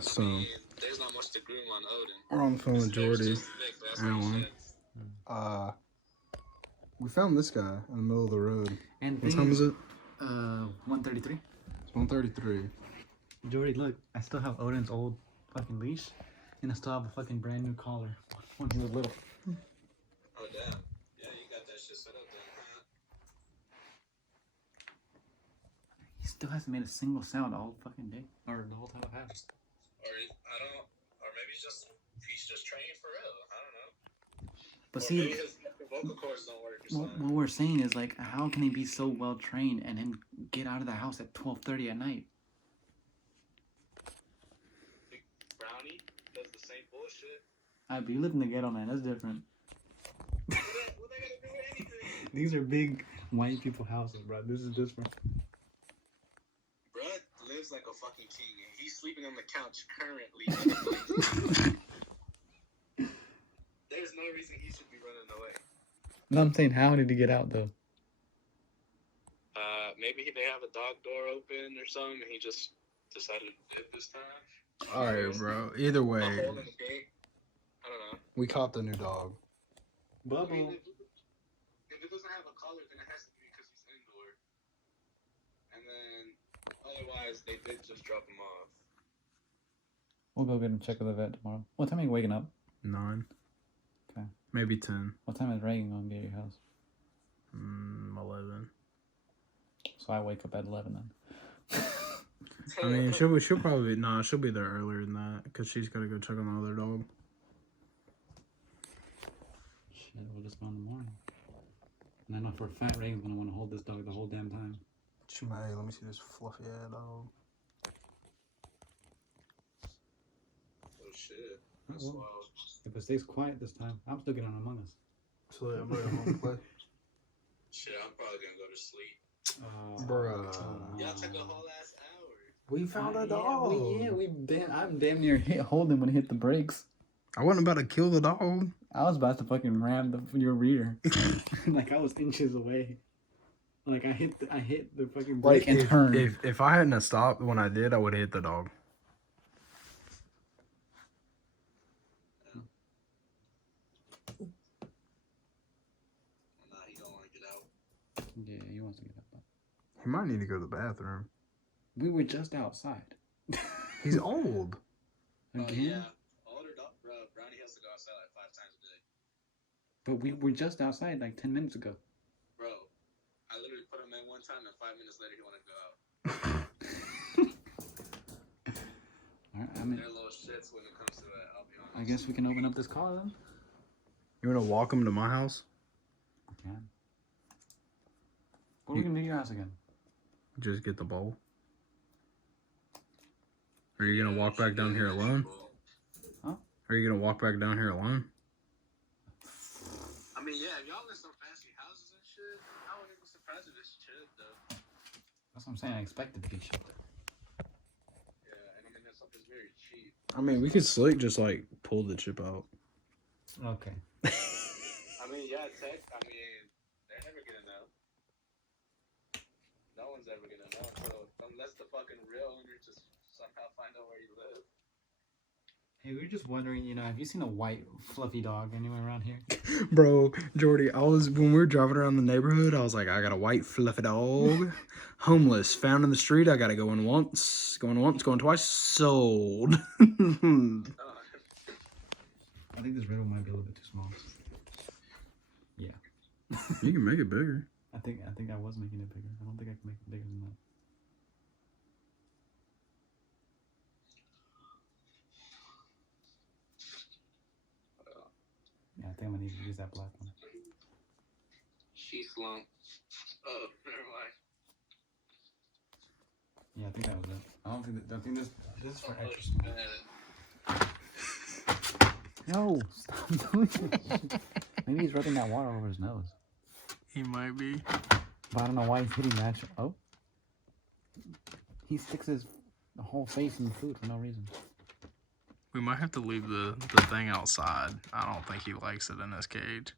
so there's not much to groom on Odin. we're on the phone with Jordy, Alan. We found this guy in the middle of the road. And what time is it? 1:33. It's 1:33. Jordy, look, I still have Odin's old fucking leash, and I still have a fucking brand new collar when he was little. Oh damn! Yeah, you got that shit set up then, huh? He still hasn't made a single sound all fucking day, or the whole time I've had. Or maybe he's just training for real. I don't know. But or see, maybe his vocal cords don't work or something. What we're saying is like, how can he be so well trained and then get out of the house at 12:30 at night? Brownie does the same bullshit. But you live in the ghetto, man. That's different. What they gotta do with anything? These are big white people houses, bro. This is different. Bruh lives like a fucking king, and he's sleeping on the couch currently. There's no reason he should be running away. No, I'm saying, how did he get out though? Maybe they have a dog door open or something, and he just decided to dip this time. All right, bro. Either way, A hole in the gate. I don't know. we caught the new dog. Bubble. I mean, if it doesn't have a collar, then it has to be because he's indoor. And then, otherwise, they did just drop him off. We'll go get him check with the vet tomorrow. What time are you waking up? 9. Okay. Maybe 10. What time is Reagan gonna be at your house? 11. So I wake up at 11 then. I mean, she'll probably she'll be there earlier than that because she's gotta go check on the other dog. Shit, we'll just go in the morning. And I know for a fact Reagan's gonna want to hold this dog the whole damn time. Hey, let me see this fluffy ass dog. Oh shit. That's Well, wild. if it stays quiet this time, I'm still getting on Among Us. So I'm gonna go home and play. Shit, I'm probably gonna go to sleep. Bruh. Y'all took a whole ass hour. We found a dog. I'm damn near holding when it hit the brakes. I wasn't about to kill the dog. I was about to fucking ram your rear. Like I was inches away. Like I hit the fucking brake and turned. If I hadn't have stopped when I did, I would have hit the dog. Nah, he don't want to get out. Yeah, he wants to get up. He might need to go to the bathroom. We were just outside. He's old. Again? Yeah. Older dog, bro. Brownie has to go outside like 5 times a day. But we were just outside like 10 minutes ago. Bro, I literally put him in one time, and 5 minutes later he wanted to go out. All right, I mean, They're little shits when it comes to that. I'll be honest. I guess we can open up this car then. You want to walk him to my house? We can. What are we gonna do to your house again? Just get the bowl. Are you gonna walk back down here alone? Huh? Are you gonna walk back down here alone? I mean, yeah, if y'all in some fancy houses and shit, I wouldn't be surprised if it's chill, though. That's what I'm saying. I expect it to be shit. Yeah, and I mean, that stuff is very cheap. I mean, we could slick just like pull the chip out. Okay. I mean, yeah, tech. I mean, they're never gonna know. No one's ever gonna know. So unless the fucking real owner just somehow find out where you live. Hey, we were just wondering, have you seen a white fluffy dog anywhere around here? Bro, Jordy, when we were driving around the neighborhood, I was like, I got a white fluffy dog. Homeless, found in the street. I gotta go in once, going twice, sold. I think this red one might be a little bit too small. Yeah. You can make it bigger. I think I was making it bigger. I don't think I can make it bigger than that. Yeah, I think I'm gonna need to use that black one. She slumped. Oh, never mind. Yeah, I think that was it. I think this is for extra small. No, stop doing it. Maybe he's rubbing that water over his nose. He might be. But I don't know why he's hitting that. Oh. He sticks his whole face in the food for no reason. We might have to leave the thing outside. I don't think he likes it in his cage.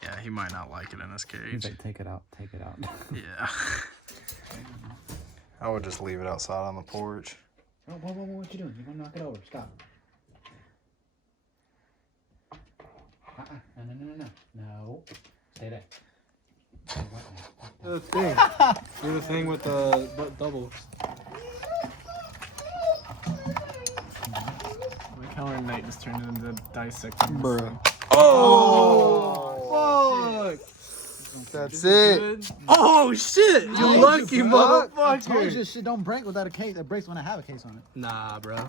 Yeah, he might not like it in his cage. He's like, take it out, take it out. Yeah. I would just leave it outside on the porch. Oh, whoa, what you doing? You're gonna knock it over. Stop. No. Stay there. Do the thing. Do the thing with the doubles. Like how our night just turned into dissecting. Bruh. Oh! Fuck! That's it. Oh shit! You lucky motherfucker! I told you shit don't break without a case. It breaks when I have a case on it. Nah, bro.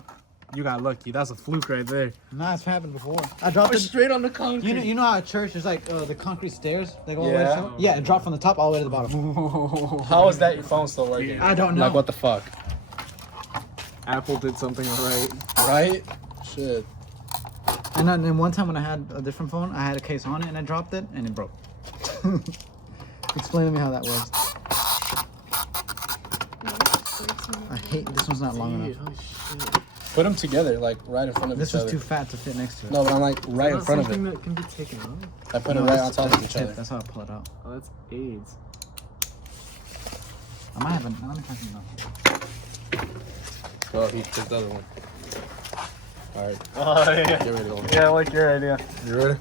You got lucky. That's a fluke right there. Nah, it's happened before. I dropped it Straight on the concrete. You know how at church there's like the concrete stairs that go all the way to the top? Yeah, it dropped from the top all the way to the bottom. How is that your phone still working? I don't know. Like what the fuck? Apple did something right. Right? Shit. And then one time when I had a different phone, I had a case on it and I dropped it and it broke. Explain to me how that works. I hate this one's not long enough. Put them together, like right in front of This each was other. too fat to fit next to it. No, but I'm like right in front of it. That can be taken off. I put it No, right that's- on top of that's each the tip. other. That's how I pull it out. Oh, that's AIDS. I might have a. Let me try something else. Oh, he took the other one. All right. Oh yeah. Get rid of one. Yeah, I like your idea. You ready?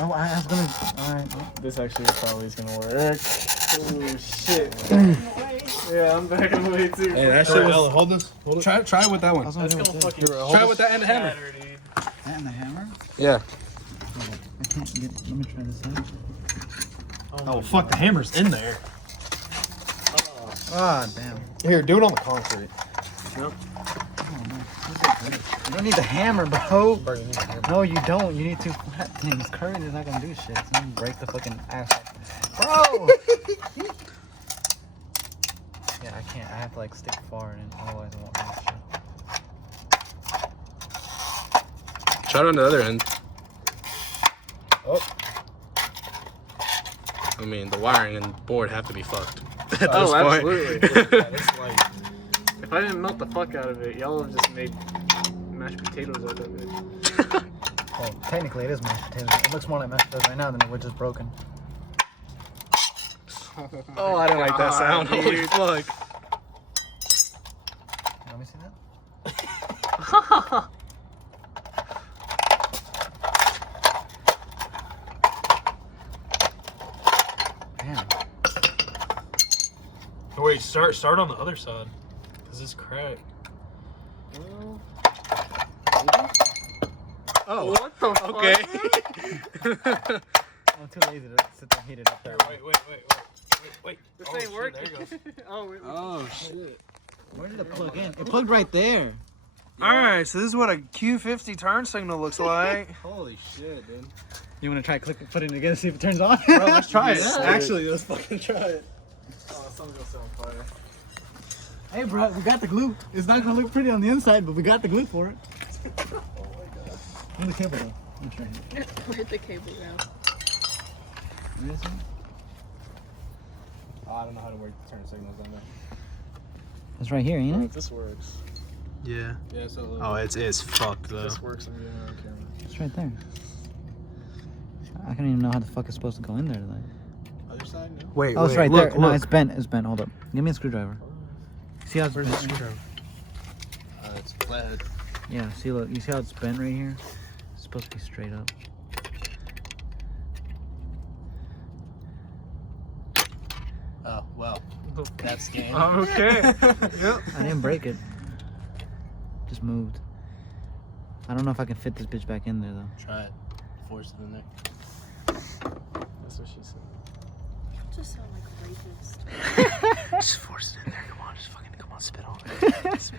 Oh, I was gonna. Alright. This actually probably is gonna work. Oh shit. Yeah, I'm backing away too. Hey, that shit was. Hold this. Hold it. Try it with that I one. was That's gonna gonna do fucking Try it with that and the hammer. shatter, dude. and the hammer. Yeah. I can't get. Let me try this out. Oh fuck, the hammer's in there. Ah, damn. Here, do it on the concrete. You don't need the hammer, bro. No, you don't. You need two flat things. Current is not gonna do shit. It's gonna break the fucking ass. Bro! Yeah, I can't. I have to like stick far in, otherwise I won't do shit. Try it on the other end. Oh. I mean, the wiring and board have to be fucked. At this point. absolutely. If I didn't melt the fuck out of it, y'all have just made mashed potatoes out of it. Well, technically it is mashed potatoes. It looks more like mashed potatoes right now than it would just broken. Oh, I didn't like that sound. God, Holy dude. fuck. Let me see that. Damn. Wait, start on the other side. Cause it's cracked. Oh, What the fuck? okay. I'm too lazy to sit there and heat it up there. Wait. This Oh, ain't shit, working. there it goes. Oh, wait. Oh, shit. Where did it plug in? It plugged right there. Alright, so this is what a Q50 turn signal looks like. Holy shit, dude. You want to try putting it together, see if it turns on? Bro, let's try it. Yeah. Actually, let's fucking try it. Oh, something's gonna set on fire. Hey, bro, we got the glue. It's not gonna look pretty on the inside, but we got the glue for it. Where's the cable though? Let me try it. Where'd the cable go? Where is it? Oh, I don't know how to work the turn signals on there. It's right here, ain't it? This works. Yeah. Yeah, so Oh, it's fucked though. this works. I'm getting it on camera. It's right there. I don't even know how the fuck it's supposed to go in there. Like. Other side, no? Wait, Oh, it's right there. No, it's bent. It's bent. Hold up. Give me a screwdriver. See how it's bent? It's flat. Yeah. See, look. You see how it's bent right here? It's supposed to be straight up. Oh, well. That's game. Okay. Yep. I didn't break it. Just moved. I don't know if I can fit this bitch back in there though. Try it. Force it in there. That's what she said. You just sound like a rapist. Just force it in there. Come on, just fucking come on, spit on it.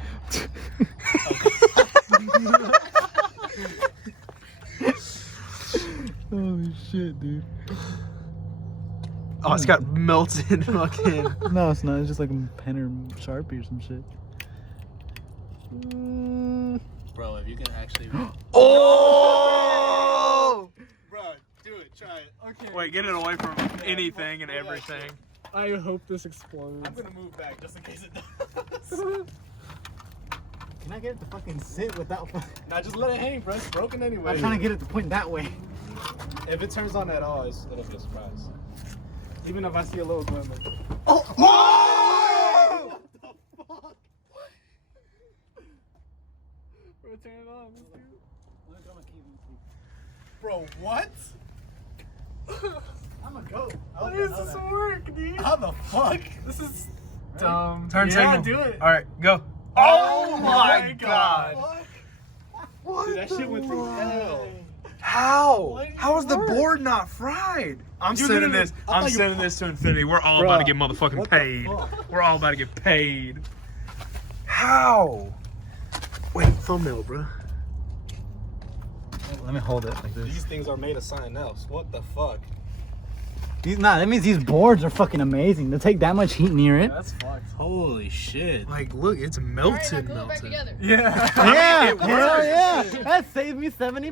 Holy shit, dude. Oh, it's got melted fucking. No, it's not. It's just like a pen or Sharpie or some shit. Bro, if you can actually. Oh! Bro, do it. Try it. Okay. Wait, get it away from anything and everything. I hope this explodes. I'm gonna move back just in case it does. Can I get it to fucking sit without? Now just let it hang, bro. It's broken anyway. I'm trying to get it to point that way. If it turns on at all, it'll be a surprise. Even if I see a little glimmer. Oh! Whoa! Bro, turn it on. Let's do it. Bro, what? I'm a goat. How does this work, dude? How the fuck? This is dumb. Turn yeah, signal. do it. All right, go. Oh my god. What? Dude, that shit went through hell. How? How is the board not fried? I'm sending this. I'm sending this to infinity. We're all about to get motherfucking paid. We're all about to get paid. How? Wait, thumbnail, bro. Let me hold it like this. These things are made of something else. What the fuck? That means these boards are fucking amazing. To take that much heat near it. That's fucked. Holy shit. Like, look, it's Alright, melted, now glue it back melted. together. Yeah. Yeah, it hell works. yeah. That saved me $70.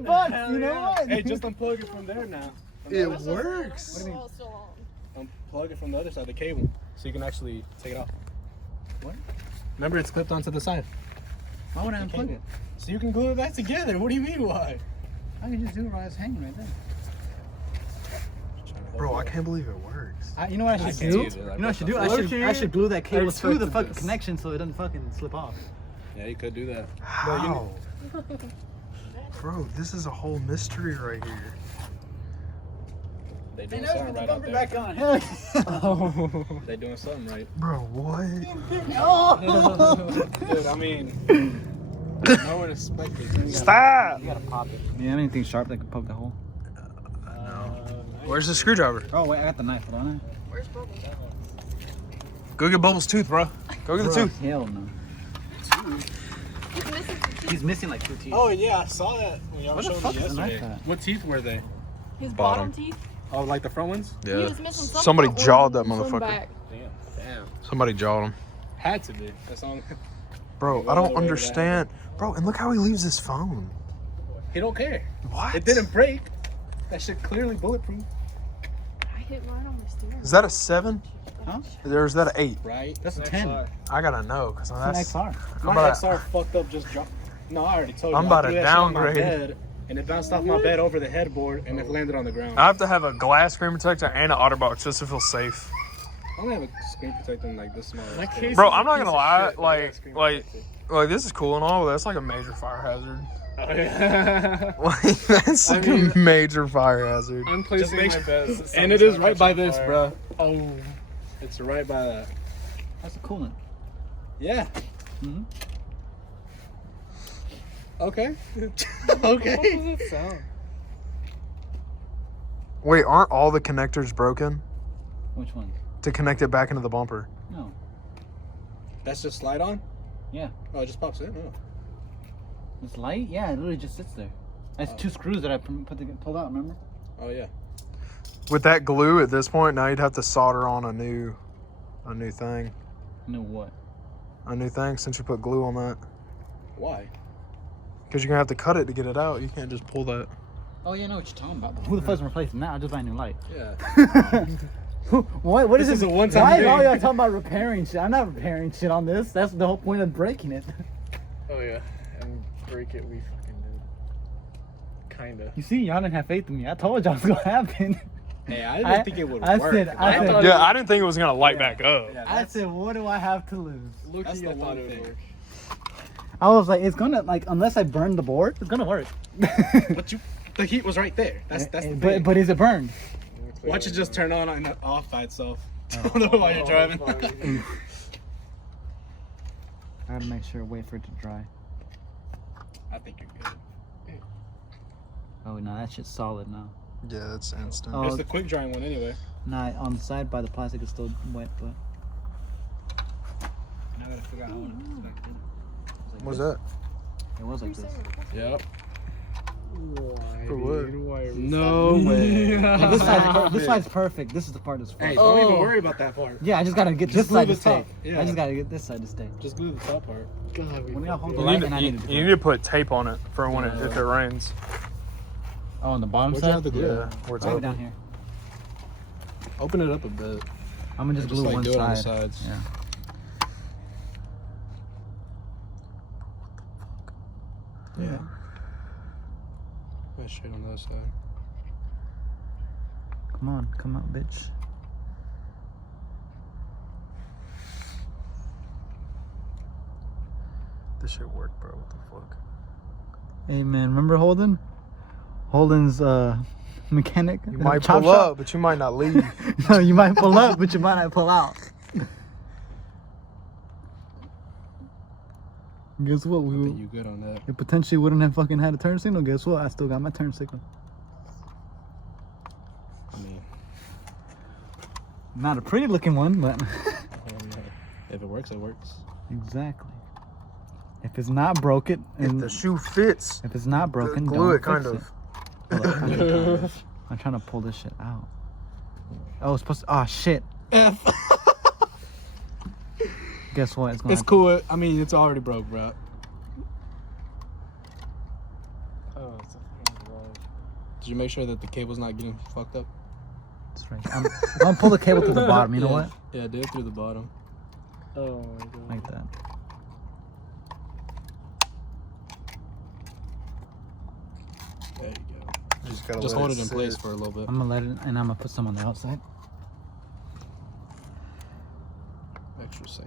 You know what? Hey, just unplug it from there now. It works. What do you mean? Still on. Unplug it from the other side of the cable so you can actually take it off. What? Remember, it's clipped onto the side. Why would I unplug it? So you can glue it back together. What do you mean, why? I can just do it while it's hanging right there. Bro, I can't believe it works. You know what I should can't do? either. Like, You know what I should do? Low-key, I should glue that cable through the expected fucking this. connection so it doesn't fucking slip off. Yeah, you could do that. How? Bro, this is a whole mystery right here. They doing something right out there. back on. Hell yeah. They doing something right. Bro, what? Dude, I mean, no one expected. So Stop! You gotta pop it. You have anything sharp that can poke the hole? Where's the screwdriver? Oh wait, I got the knife. Hold on. Where's Bubble? Go get Bubbles' tooth, bro. Go get the tooth. Hell no. He's missing some teeth. He's missing like 2 teeth. Oh yeah, I saw that when y'all Where the showed fuck me is the knife yesterday. at? What teeth were they? His Bottom. bottom teeth. Oh, like the front ones? He was missing some Somebody front jawed ones that and some motherfucker. back. Damn. Somebody jawed him. Had to be. That's on. Bro, I don't understand. Bro, and look how he leaves his phone. He don't care. What? It didn't break. That shit clearly bulletproof. I hit mine on the steering. Is that a 7? Huh? Or is that an 8? Right? That's a 10. I gotta know, because It's an that's... XR. My about XR fucked up just dropped. No, I already told you. I'm I about threw to that shit on my downgrade. bed, and it bounced off my bed over the headboard and it landed on the ground. I have to have a glass screen protector and an OtterBox just to feel safe. I don't have a screen protector like this small. My case Bro, is a I'm not piece gonna of lie, shit, but I got like, screen like, protector. like, this is cool and all, but that's like a major fire hazard. Oh, yeah. Like, that's I like mean- a major fire hazard. I'm placing make my bets. And it is right by catching this, fire. bro. Oh. It's right by that. That's a coolant. Yeah. Mm-hmm. Okay. What okay. does it sound? Wait, aren't all the connectors broken Which one? to connect it back into the bumper? No. That's just slide on? Yeah. Oh, it just pops in? Oh. It's light? Yeah, it literally just sits there. That's 2 screws that I pulled out, remember? Oh, yeah. With that glue at this point, now you'd have to solder on a new thing. No what? A new thing since you put glue on that. Why? Because you're gonna have to cut it to get it out. You can't just pull that. Oh yeah, I know what you're talking about. Who the fuck's replacing that? I'll just buy a new light. Yeah. What is This this? is a one-time Why is thing. all y'all talking about repairing shit? I'm not repairing shit on this. That's the whole point of breaking it. Oh, yeah. And break it, we fucking did. Kinda. You see, y'all didn't have faith in me. I told y'all it was gonna happen. Hey, I didn't think it would I work. said- I said- Yeah, I didn't think it was gonna light back up. Yeah, I said, what do I have to lose? That's the one thing. I was like, it's gonna unless I burn the board, it's gonna work. But the heat was right there. That's the thing. but is it burned? Watch it just turn on and off by itself. Oh. While you're driving. I gotta make sure, wait for it to dry. I think you're good. Oh no, that shit's solid now. Yeah, it's instant. Oh. It's the quick drying one anyway. Nah, on the side by the plastic is still wet, but. Now I gotta figure out how to put it back in. What's that? It was like this. Yep. Why? For what? dude? Why are we No way. Like, this side's perfect. This is the part that's Hey, fucked. don't even Oh. worry about that part. Yeah, I just gotta get Just this side glue to the stay. top. Yeah. I just gotta get this side to stay. Just glue the top part. God, we When y'all hold the You light need, and I to, need to you need to put tape on it for when if it rains. Oh, on the bottom Where'd you side? have to glue Yeah, it? where it's Right open. down here. Open it up a bit. I'm gonna just glue like one do it on the side. sides. Yeah. Yeah. Put straight on the other side. Come on, come out, bitch. This shit work, bro. What the fuck? Hey man, remember Holden? Holden's mechanic. You might chop pull shop? up, but you might not leave. No, you might pull up, but you might not pull out. Guess what? I think you good on that. It potentially wouldn't have fucking had a turn signal. Guess what? I still got my turn signal. I mean, Not a pretty looking one, but if it works, it works. exactly. If it's not broken, If and the shoe fits, if it's not broken, glue don't it, kind fix of. Hold on, kind of. I'm trying to pull this shit out. Oh, it's supposed to. Oh shit. F. Guess what? It's cool. I mean, it's already broke, bro. Oh, it's a fucking love. Did you make sure that the cable's not getting fucked up? That's right. I'm gonna pull the cable to the bottom. You know Yeah. what? Yeah, do it through the bottom. Oh my god. Like that. There you go. You just gotta Just let hold it in sit. place for a little bit. I'm gonna let it, and I'm gonna put some on the outside. Extra safe.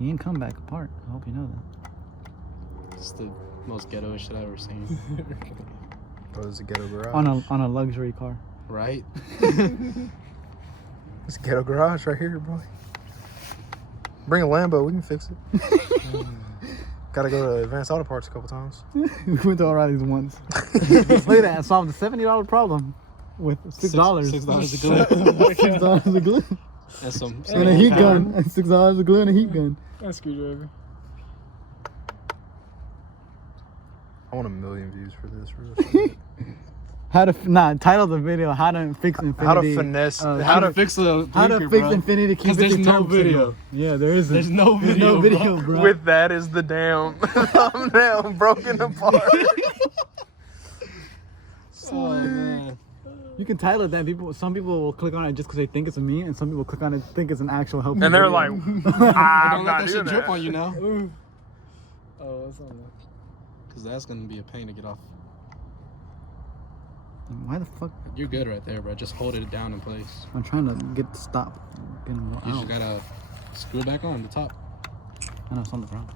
You ain't come back apart. I hope you know that. It's the most ghetto shit I've ever seen. Oh, there's a ghetto garage. On a luxury car. Right? There's a ghetto garage right here, boy. Bring a Lambo, we can fix it. Gotta go to Advanced Auto Parts a couple times. We went to O'Reilly's once. Look at that! I solved a $70 problem with $6. $6 a glue. $6 a glue And some and a heat gun. And $6 a glue and a heat gun. A screwdriver. I want 1 million views for this. Real shit. Title the video: How to fix Infinity. How to finesse. How to fix the How to blinker, fix bro. Infinity Q50 there's no turn video. signal. Yeah, there isn't. There's no There's video, no video, bro. With that is the damn thumbnail broken apart. Oh, man. You can title it that. Some people will click on it just because they think it's a meme, and some people click on it think it's an actual helpful And they're video. like, Don't I'm let not that shit doing drip that. on you now. Oh, what's on that? Because that's going to be a pain to get off. Why the fuck? You're good right there, bro. Just hold it down in place. I'm trying to get to stop. Getting more You out. just got to screw it back on the top. I know it's on the ground.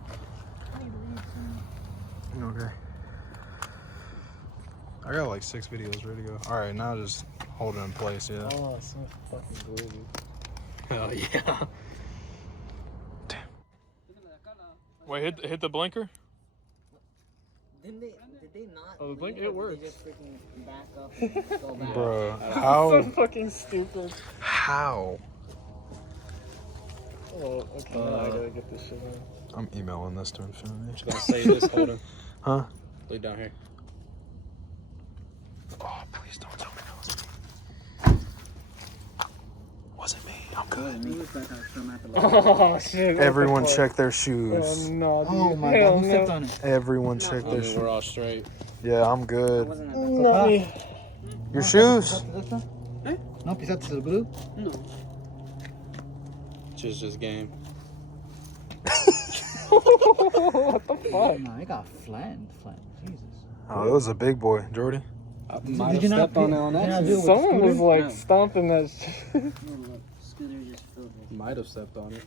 Okay. I got like 6 videos ready to go. All right, now just hold it in place. Yeah. Oh, it's so fucking groovy. Hell yeah. Wait, hit the blinker. Did they not? Oh, the blink, leave, it or works. did they just freaking back up and go back? Bro, So how? fucking stupid. How? Oh, okay, now I gotta get this shit in. I'm emailing this to Infinity. Just gonna say this, hold on. Huh? Lay down here. Oh, please don't tell me that was me. Wasn't me. I'm good. Oh shit. what Everyone the fuck? check their Oh shoes. no, dude. Oh my Hell god, who no. stepped on it? Everyone check I their mean, shoes. we're all straight. Yeah, I'm good. Not me. Your shoes? No, pisaste el glue? Just game. What the fuck? No, it got flattened. Jesus. Oh, it was a big boy, Jordy. I Did might have you not stepped on do- it on did you not accident. do it with Someone was Scooter? like stomping that shit. Scooter just filled it. Might have stepped on it.